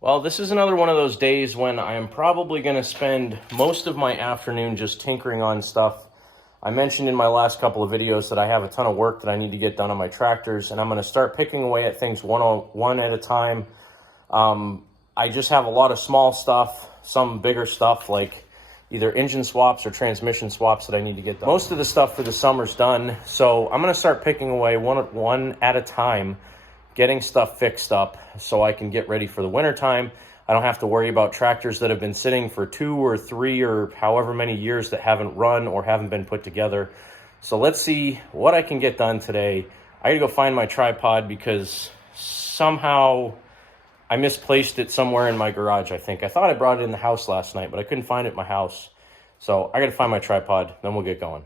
Well, this is another one of those days when I am probably going to spend most of my afternoon just tinkering on stuff. I mentioned in my last couple of videos that I have a ton of work that I need to get done on my tractors, and I'm going to start picking away at things one at a time. I just have a lot of small stuff, some bigger stuff like either engine swaps or transmission swaps that I need to get done. Most of the stuff for the summer's done, so I'm going to start picking away one at a time, getting stuff fixed up so I can get ready for the winter time. I don't have to worry about tractors that have been sitting for 2 or 3 or however many years that haven't run or haven't been put together. So let's see what I can get done today. I gotta go find my tripod because somehow I misplaced it somewhere in my garage, I think. I thought I brought it in the house last night, but I couldn't find it in my house. So I gotta find my tripod, then we'll get going.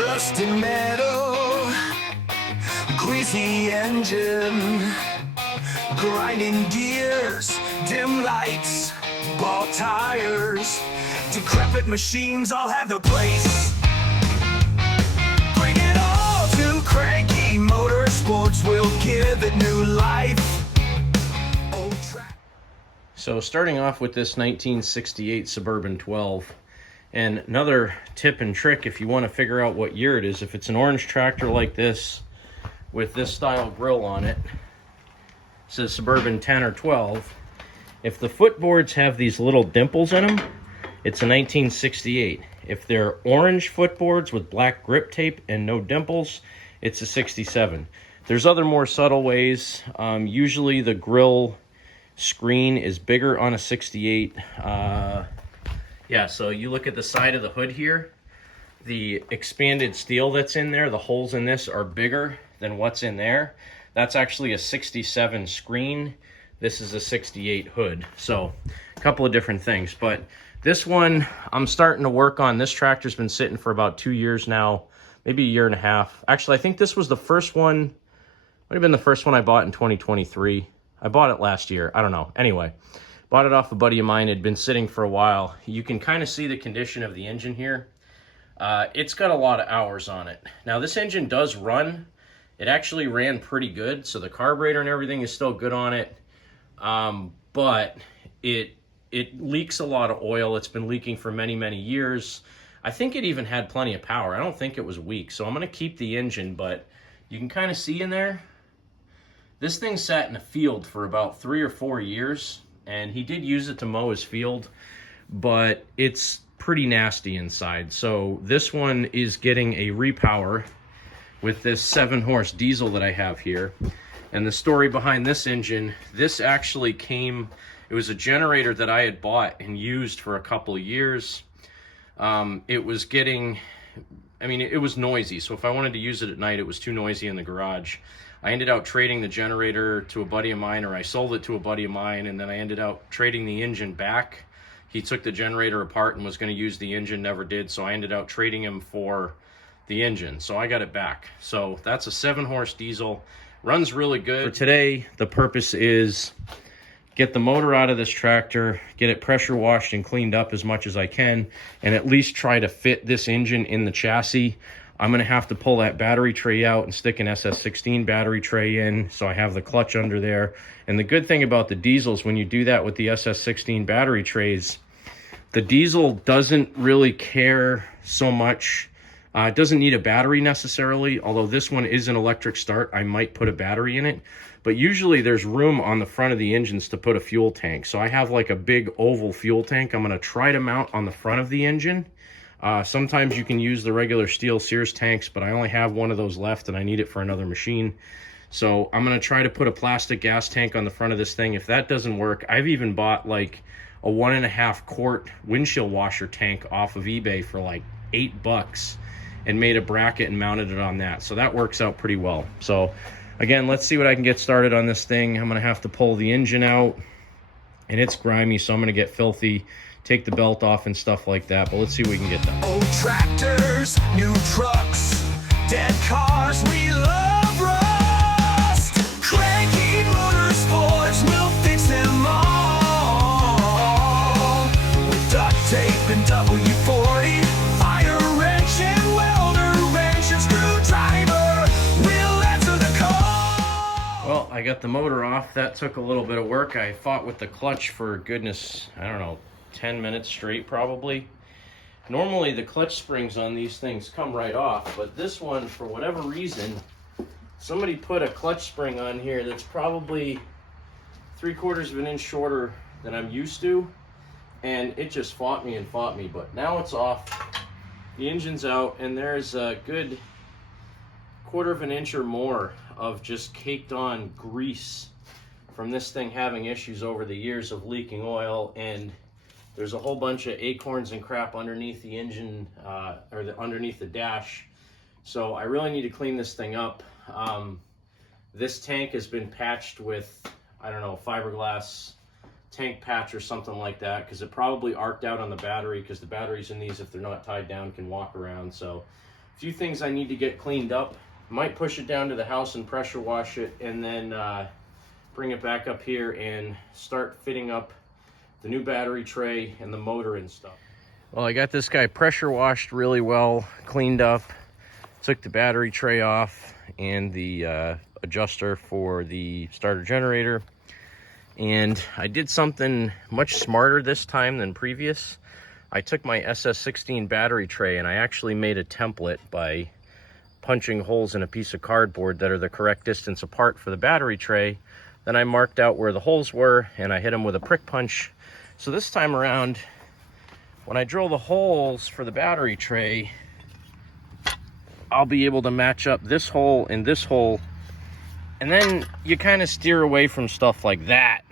Rusty metal, greasy engine, grinding gears, dim lights, bald tires, decrepit machines all have their place. Bring it all to Cranky Motorsports, will give it new life. So starting off with this 1968 Suburban 12. And another tip and trick if you want to figure out what year it is, if it's an orange tractor like this with this style grill on it, it says Suburban 10 or 12. If the footboards have these little dimples in them, it's a 1968. If they're orange footboards with black grip tape and no dimples, it's a 67. There's other more subtle ways. Usually the grill screen is bigger on a 68. Yeah, so you look at the side of the hood here, the expanded steel that's in there, the holes in this are bigger than what's in there. That's actually a 67 screen. This is a 68 hood. So a couple of different things, but this one I'm starting to work on. This tractor's been sitting for about 2 years now, maybe a year and a half. Actually, I think this was the first one, might have been the first one I bought in 2023. I bought it last year, I don't know. Anyway. Bought it off a buddy of mine. It had been sitting for a while. You can kind of see the condition of the engine here. It's got a lot of hours on it. Now this engine does run. It actually ran pretty good, so the carburetor and everything is still good on it. But it leaks a lot of oil. It's been leaking for many, many years. I think it even had plenty of power. I don't think it was weak, so I'm going to keep the engine, but you can kind of see in there, this thing sat in a field for about 3 or 4 years. And he did use it to mow his field, but it's pretty nasty inside. So this one is getting a repower with this 7-horse diesel that I have here. And the story behind this engine, this actually came, it was a generator that I had bought and used for a couple of years. It was getting, it was noisy. So if I wanted to use it at night, it was too noisy in the garage. I ended up trading the generator to a buddy of mine, or I sold it to a buddy of mine, and then I ended up trading the engine back. He took the generator apart and was going to use the engine, never did, so I ended up trading him for the engine. So I got it back. So that's a 7-horse diesel. Runs really good. For today, the purpose is get the motor out of this tractor, get it pressure washed and cleaned up as much as I can, and at least try to fit this engine in the chassis. I'm going to have to pull that battery tray out and stick an SS16 battery tray in, so I have the clutch under there. And the good thing about the diesels, when you do that with the SS16 battery trays, the diesel doesn't really care so much. It doesn't need a battery necessarily, although this one is an electric start. I might put a battery in it. But usually there's room on the front of the engines to put a fuel tank. So I have like a big oval fuel tank I'm going to try to mount on the front of the engine. Sometimes you can use the regular steel Sears tanks, but I only have one of those left and I need it for another machine. So I'm going to try to put a plastic gas tank on the front of this thing. If that doesn't work, I've even bought like a 1.5 quart windshield washer tank off of eBay for like $8 and made a bracket and mounted it on that. So that works out pretty well. So again, let's see what I can get started on this thing. I'm going to have to pull the engine out and it's grimy, so I'm going to get filthy, take the belt off and stuff like that, but let's see what we can get done. Old tractors, new trucks, dead cars, we love rust. Cranky Motorsports will fix them all. With duct tape and W40, fire wrench and welder wrench and screwdriver, we'll answer them. I got the motor off. That took a little bit of work. I fought with the clutch for goodness, I don't know, 10 minutes straight probably. Normally the clutch springs on these things come right off, but this one, for whatever reason, somebody put a clutch spring on here that's probably 3/4 of an inch shorter than I'm used to, and it just fought me and fought me. But now it's off, the engine's out, and there's a good 1/4 of an inch or more of just caked on grease from this thing having issues over the years of leaking oil, and there's a whole bunch of acorns and crap underneath the engine, underneath the dash. So I really need to clean this thing up. This tank has been patched with, I don't know, fiberglass tank patch or something like that, because it probably arced out on the battery, because the batteries in these, if they're not tied down, can walk around. So a few things I need to get cleaned up. Might push it down to the house and pressure wash it, and then bring it back up here and start fitting up the new battery tray and the motor and stuff. Well, I got this guy pressure washed really well, cleaned up, took the battery tray off and the adjuster for the starter generator. And I did something much smarter this time than previous. I took my SS16 battery tray and I actually made a template by punching holes in a piece of cardboard that are the correct distance apart for the battery tray. Then I marked out where the holes were and I hit them with a prick punch. So this time around, when I drill the holes for the battery tray, I'll be able to match up this hole and this hole, and then you kind of steer away from stuff like that.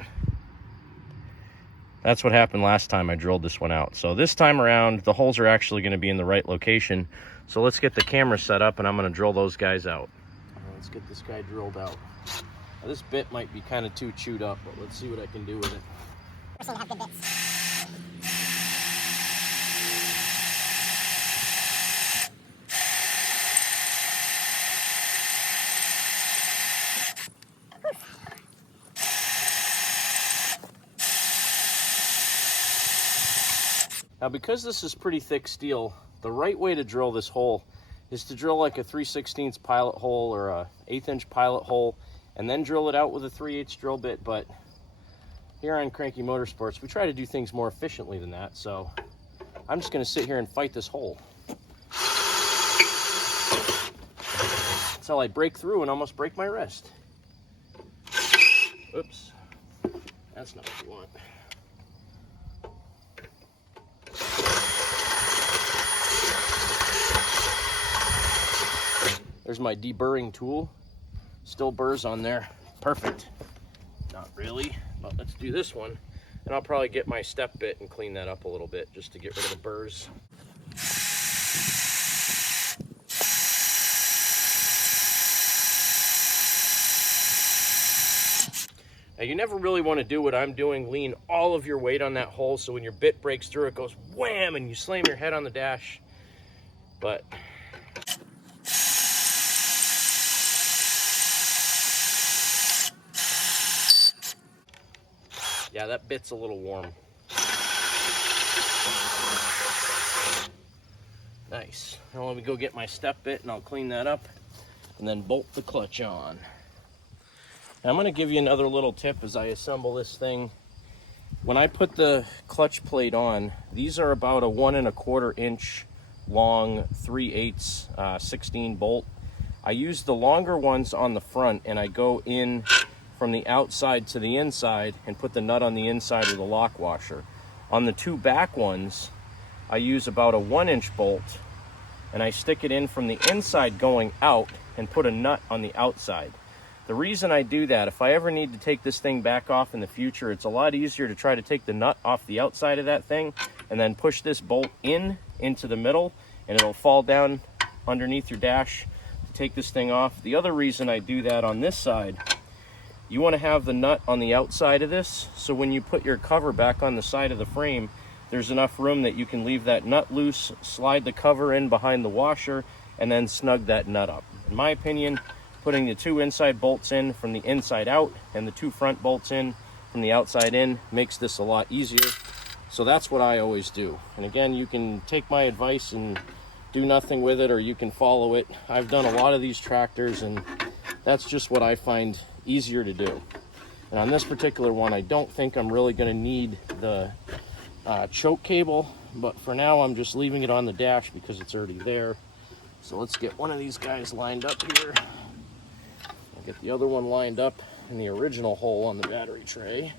That's what happened last time I drilled this one out. So this time around, the holes are actually going to be in the right location. So let's get the camera set up and I'm going to drill those guys out. Let's get this guy drilled out. Now, this bit might be kind of too chewed up, but let's see what I can do with it. Have good bits. Now, because this is pretty thick steel, the right way to drill this hole is to drill like a 3/16 pilot hole or a 1/8 inch pilot hole, and then drill it out with a 3/8 drill bit. But here on Cranky Motorsports, we try to do things more efficiently than that, so I'm just going to sit here and fight this hole until I break through and almost break my wrist. Oops, that's not what you want. There's my deburring tool. Still burrs on there. Perfect. Not really, but let's do this one. And I'll probably get my step bit and clean that up a little bit just to get rid of the burrs. Now, you never really want to do what I'm doing, lean all of your weight on that hole so when your bit breaks through, it goes wham and you slam your head on the dash. But yeah, that bit's a little warm. Nice. Now let me go get my step bit and I'll clean that up and then bolt the clutch on. Now, I'm going to give you another little tip as I assemble this thing. When I put the clutch plate on, these are about a 1 1/4 inch long 3/8 16 bolt. I use the longer ones on the front and I go in from the outside to the inside and put the nut on the inside of the lock washer. On the two back ones, I use about a 1 inch bolt and I stick it in from the inside going out and put a nut on the outside. The reason I do that, if I ever need to take this thing back off in the future, it's a lot easier to try to take the nut off the outside of that thing and then push this bolt into the middle, and it'll fall down underneath your dash to take this thing off. The other reason I do that on this side, you want to have the nut on the outside of this, so when you put your cover back on the side of the frame, there's enough room that you can leave that nut loose, slide the cover in behind the washer, and then snug that nut up. In my opinion, putting the two inside bolts in from the inside out and the two front bolts in from the outside in makes this a lot easier. So that's what I always do. And again, you can take my advice and do nothing with it, or you can follow it. I've done a lot of these tractors and that's just what I find easier to do. And on this particular one, I don't think I'm really going to need the choke cable, but for now I'm just leaving it on the dash because it's already there. So let's get one of these guys lined up here. I'll get the other one lined up in the original hole on the battery tray,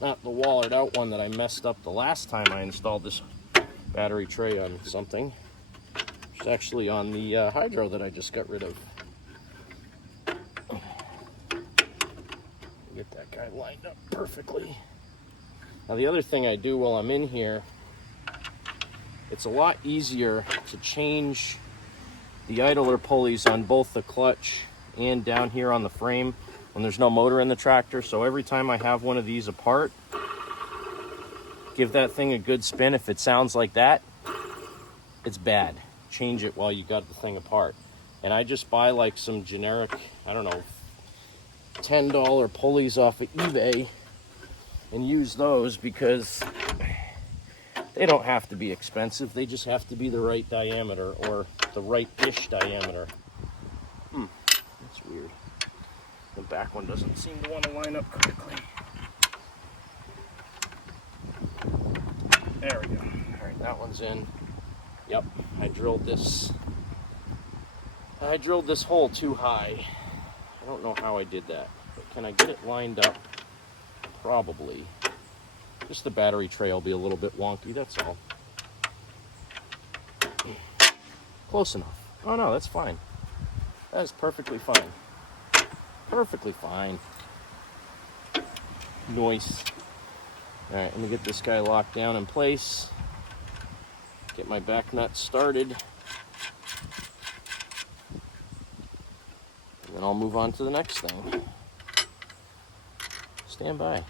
not the wallered out one that I messed up the last time I installed this battery tray on something. It's actually on the hydro that I just got rid of. Get that guy lined up perfectly. Now the other thing I do while I'm in here, it's a lot easier to change the idler pulleys on both the clutch and down here on the frame when there's no motor in the tractor. So every time I have one of these apart, give that thing a good spin. If it sounds like that, it's bad. Change it while you got the thing apart. And I just buy like some generic, I don't know, $10 pulleys off of eBay and use those because they don't have to be expensive. They just have to be the right diameter, or the right-ish diameter. That's weird. The back one doesn't seem to want to line up correctly. There we go. All right, that one's in. Yep, I drilled this hole too high. I don't know how I did that, but can I get it lined up? Probably. Just the battery tray will be a little bit wonky, that's all. Close enough. Oh no, that's fine. That is perfectly fine. Perfectly fine. Nice. All right, let me get this guy locked down in place. Get my back nut started. And then I'll move on to the next thing. Stand by.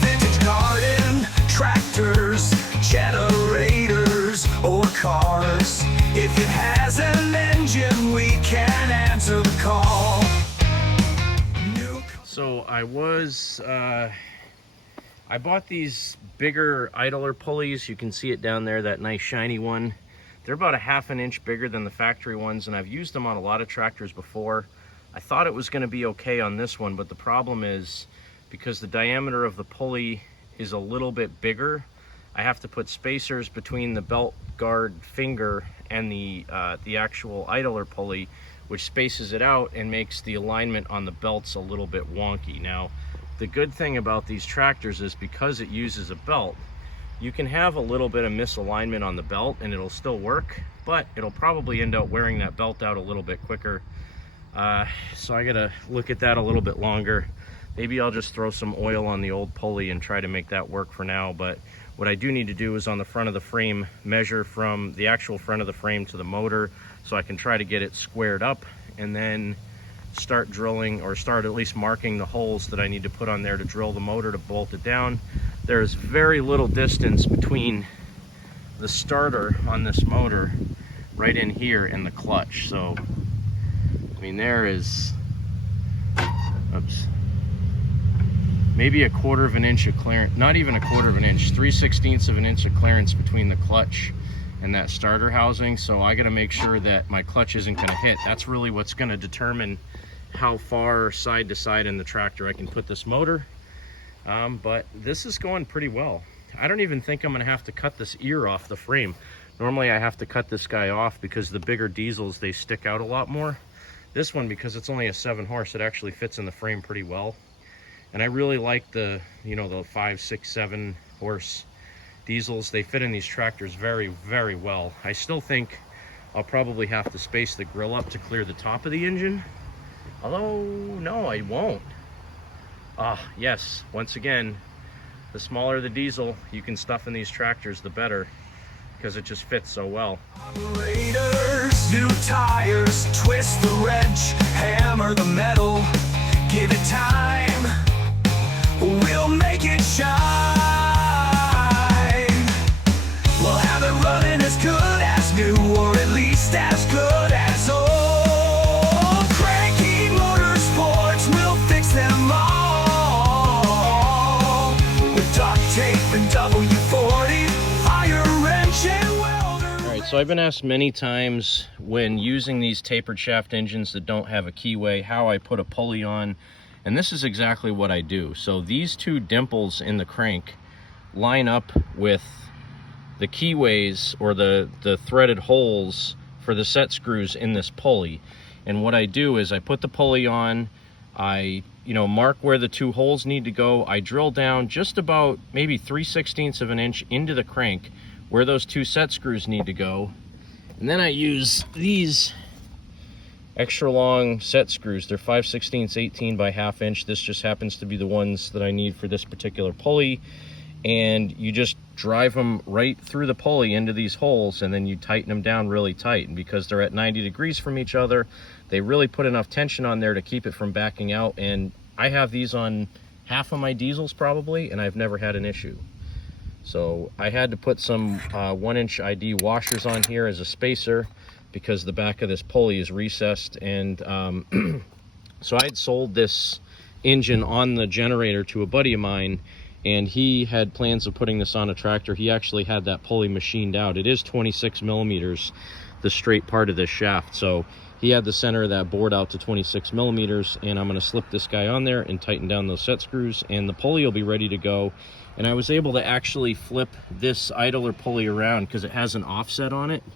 Vintage garden, tractors, generators, or cars. If it has an engine, we can answer the call. So I bought these bigger idler pulleys. You can see it down there, that nice shiny one. They're about a ½ an inch bigger than the factory ones, and I've used them on a lot of tractors before. I thought it was going to be okay on this one, but the problem is because the diameter of the pulley is a little bit bigger, I have to put spacers between the belt guard finger and the actual idler pulley, which spaces it out and makes the alignment on the belts a little bit wonky. Now, the good thing about these tractors is because it uses a belt, you can have a little bit of misalignment on the belt and it'll still work, but it'll probably end up wearing that belt out a little bit quicker. So I gotta look at that a little bit longer. Maybe I'll just throw some oil on the old pulley and try to make that work for now. But what I do need to do is on the front of the frame, measure from the actual front of the frame to the motor so I can try to get it squared up, and then start drilling, or start at least marking the holes that I need to put on there to drill the motor to bolt it down. There's very little distance between the starter on this motor right in here and the clutch. So, I mean, there is, oops, maybe a quarter of an inch of clearance, not even a quarter of an inch, 3/16 of an inch of clearance between the clutch and that starter housing. So I gotta make sure that my clutch isn't gonna hit. That's really what's gonna determine how far side to side in the tractor I can put this motor. But this is going pretty well. I don't even think I'm gonna have to cut this ear off the frame. Normally I have to cut this guy off because the bigger diesels, they stick out a lot more. This one, because it's only a 7 horse, it actually fits in the frame pretty well. And I really like the, you know, the 5, 6, 7 horse diesels. They fit in these tractors very, very well. I still think I'll probably have to space the grill up to clear the top of the engine. Although, no, I won't. Yes, once again, the smaller the diesel you can stuff in these tractors, the better, because it just fits so well. Operators, new tires, twist the wrench, hammer the metal, give it time, we'll make it shine. We'll have it running as good as new, or at least as good as old. Cranky Motorsports will fix them all with duct tape and W40, fire wrench and welder. All right, So I've been asked many times when using these tapered shaft engines that don't have a keyway how I put a pulley on, and this is exactly what I do. So these two dimples in the crank line up with the keyways or the threaded holes for the set screws in this pulley. And what I do is I put the pulley on, I mark where the two holes need to go, I drill down just about maybe 3/16 of an inch into the crank where those two set screws need to go, and then I use these extra long set screws. They're 5/16 18 by 1/2 inch. This just happens to be the ones that I need for this particular pulley, and you just drive them right through the pulley into these holes, and then you tighten them down really tight. And because they're at 90 degrees from each other, they really put enough tension on there to keep it from backing out. And I have these on half of my diesels probably, and I've never had an issue. So I had to put some 1-inch ID washers on here as a spacer because the back of this pulley is recessed. And so I had sold this engine on the generator to a buddy of mine, and he had plans of putting this on a tractor. He actually had that pulley machined out. It is 26 millimeters, the straight part of this shaft. So he had the center of that board out to 26 millimeters, and I'm going to slip this guy on there and tighten down those set screws, and the pulley will be ready to go. And I was able to actually flip this idler pulley around because it has an offset on it. You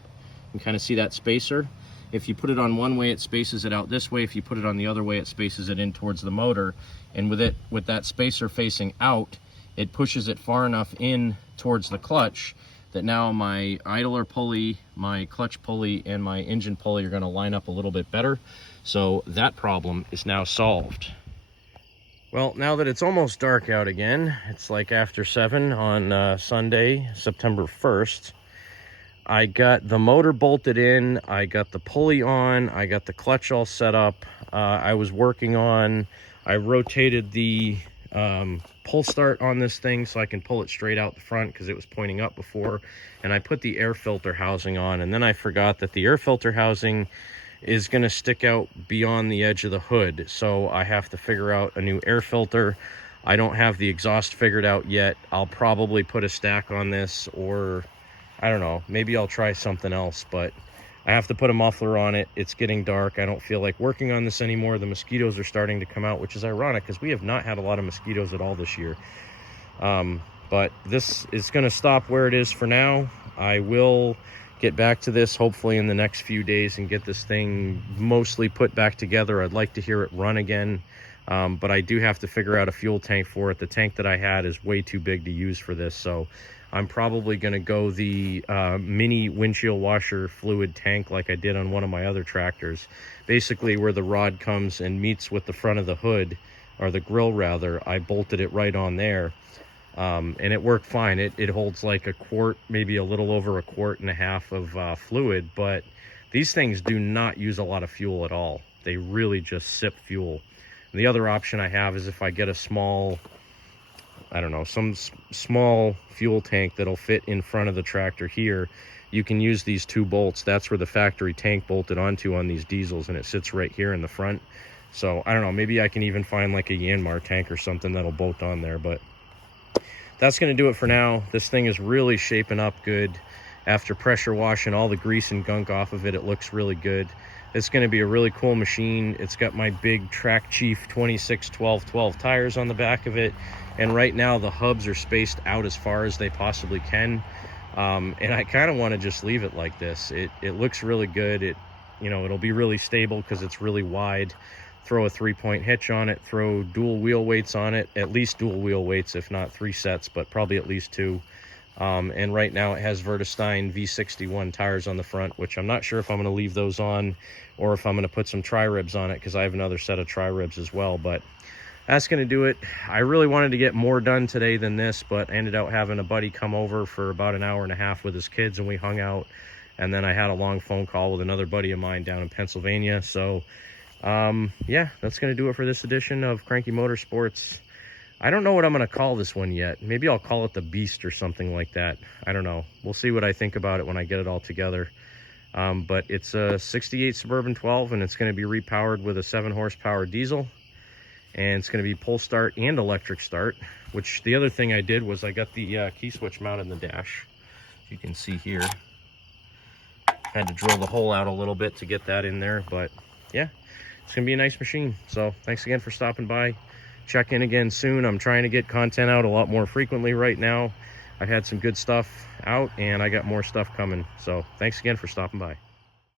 can kind of see that spacer. If you put it on one way, it spaces it out this way. If you put it on the other way, it spaces it in towards the motor. And with that spacer facing out, it pushes it far enough in towards the clutch that now my idler pulley, my clutch pulley, and my engine pulley are going to line up a little bit better. So that problem is now solved. Well, now that it's almost dark out again, it's like after 7 on Sunday, September 1st. I got the motor bolted in, I got the pulley on, I got the clutch all set up. I rotated the pull start on this thing so I can pull it straight out the front because it was pointing up before, and I put the air filter housing on, and then I forgot that the air filter housing is going to stick out beyond the edge of the hood, so I have to figure out a new air filter. I don't have the exhaust figured out yet. I'll probably put a stack on this, or I don't know, maybe I'll try something else, but I have to put a muffler on it. It's getting dark. I don't feel like working on this anymore. The mosquitoes are starting to come out, which is ironic because we have not had a lot of mosquitoes at all this year. But this is going to stop where it is for now. I will get back to this hopefully in the next few days and get this thing mostly put back together. I'd like to hear it run again, but I do have to figure out a fuel tank for it. The tank that I had is way too big to use for this, so I'm probably going to go the mini windshield washer fluid tank like I did on one of my other tractors. Basically where the rod comes and meets with the front of the hood, or the grill rather, I bolted it right on there. And it worked fine. It holds like a quart, maybe a little over 1.5 quarts of fluid, but these things do not use a lot of fuel at all. They really just sip fuel. And the other option I have is if I get a small, I don't know, some small fuel tank that'll fit in front of the tractor here, you can use these 2 bolts. That's where the factory tank bolted onto on these diesels, and it sits right here in the front. So I don't know, maybe I can even find like a Yanmar tank or something that'll bolt on there, but that's going to do it for now. This thing is really shaping up good. After pressure washing all the grease and gunk off of it, it looks really good. It's going to be a really cool machine. It's got my big Track Chief 26-12-12 tires on the back of it, and right now the hubs are spaced out as far as they possibly can. And I kind of want to just leave it like this. It looks really good. It'll be really stable because it's really wide. Throw a 3-point hitch on it, throw dual wheel weights on it, at least dual wheel weights, if not 3 sets, but probably at least 2. And right now it has Vertestein V61 tires on the front, which I'm not sure if I'm going to leave those on or if I'm going to put some tri-ribs on it, because I have another set of tri-ribs as well. But that's going to do it. I really wanted to get more done today than this, but I ended up having a buddy come over for about 1.5 hours with his kids, and we hung out. And then I had a long phone call with another buddy of mine down in Pennsylvania. So yeah, that's going to do it for this edition of Cranky Motorsports. I don't know what I'm going to call this one yet. Maybe I'll call it the Beast or something like that. I don't know. We'll see what I think about it when I get it all together. But it's a 68 Suburban 12, and it's going to be repowered with a 7 horsepower diesel. And it's going to be pull start and electric start, which the other thing I did was I got the key switch mounted in the dash. You can see here. Had to drill the hole out a little bit to get that in there, but yeah, it's gonna be a nice machine. So thanks again for stopping by. Check in again soon. I'm trying to get content out a lot more frequently right now. I've had some good stuff out and I got more stuff coming. So thanks again for stopping by.